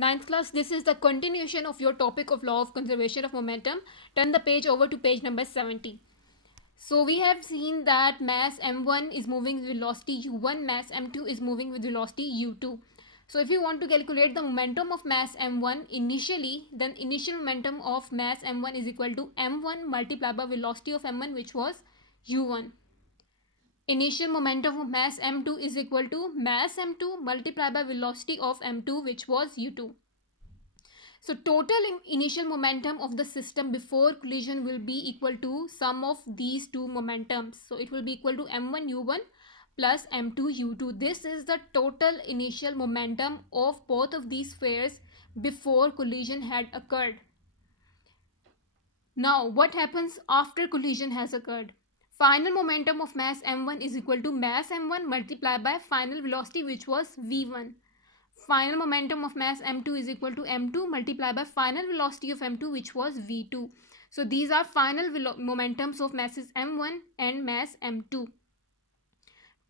Ninth class, this is the continuation of your topic of law of conservation of momentum. Turn the page over to page number 70. So we have seen that mass m1 is moving with velocity u1, mass m2 is moving with velocity u2. So if you want to calculate the momentum of mass m1 initially, then initial momentum of mass m1 is equal to m1 multiplied by velocity of m1, which was u1. Initial momentum of mass m2 is equal to mass m2 multiplied by velocity of m2, which was u2. So total initial momentum of the system before collision will be equal to sum of these two momentums. So it will be equal to m1 u1 plus m2 u2. This is the total initial momentum of both of these spheres before collision had occurred. Now what happens after collision has occurred? Final momentum of mass m1 is equal to mass m1 multiplied by final velocity, which was v1. Final momentum of mass m2 is equal to m2 multiplied by final velocity of m2, which was v2. So these are final momentums of masses m1 and mass m2.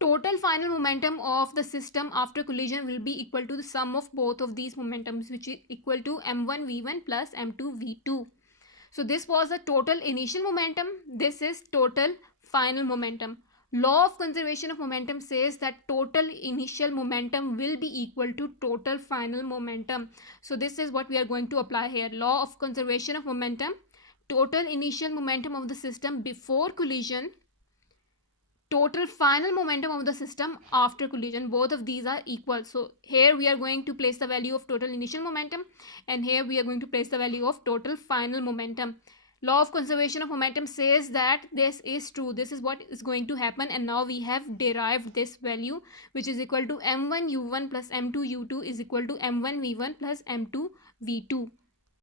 Total final momentum of the system after collision will be equal to the sum of both of these momentums, which is equal to m1 v1 plus m2 v2. So this was the total initial momentum. This is total final momentum. Law of conservation of momentum says that total initial momentum will be equal to total final momentum. So this is what we are going to apply here. Law of conservation of momentum. Total initial momentum of the system before collision, total final momentum of the system after collision, both of these are equal. So here we are going to place the value of total initial momentum, and here we are going to place the value of total final momentum. Law of conservation of momentum says that this is true. This is what is going to happen, and now we have derived this value, which is equal to m1 u1 plus m2 u2 is equal to m1 v1 plus m2 v2.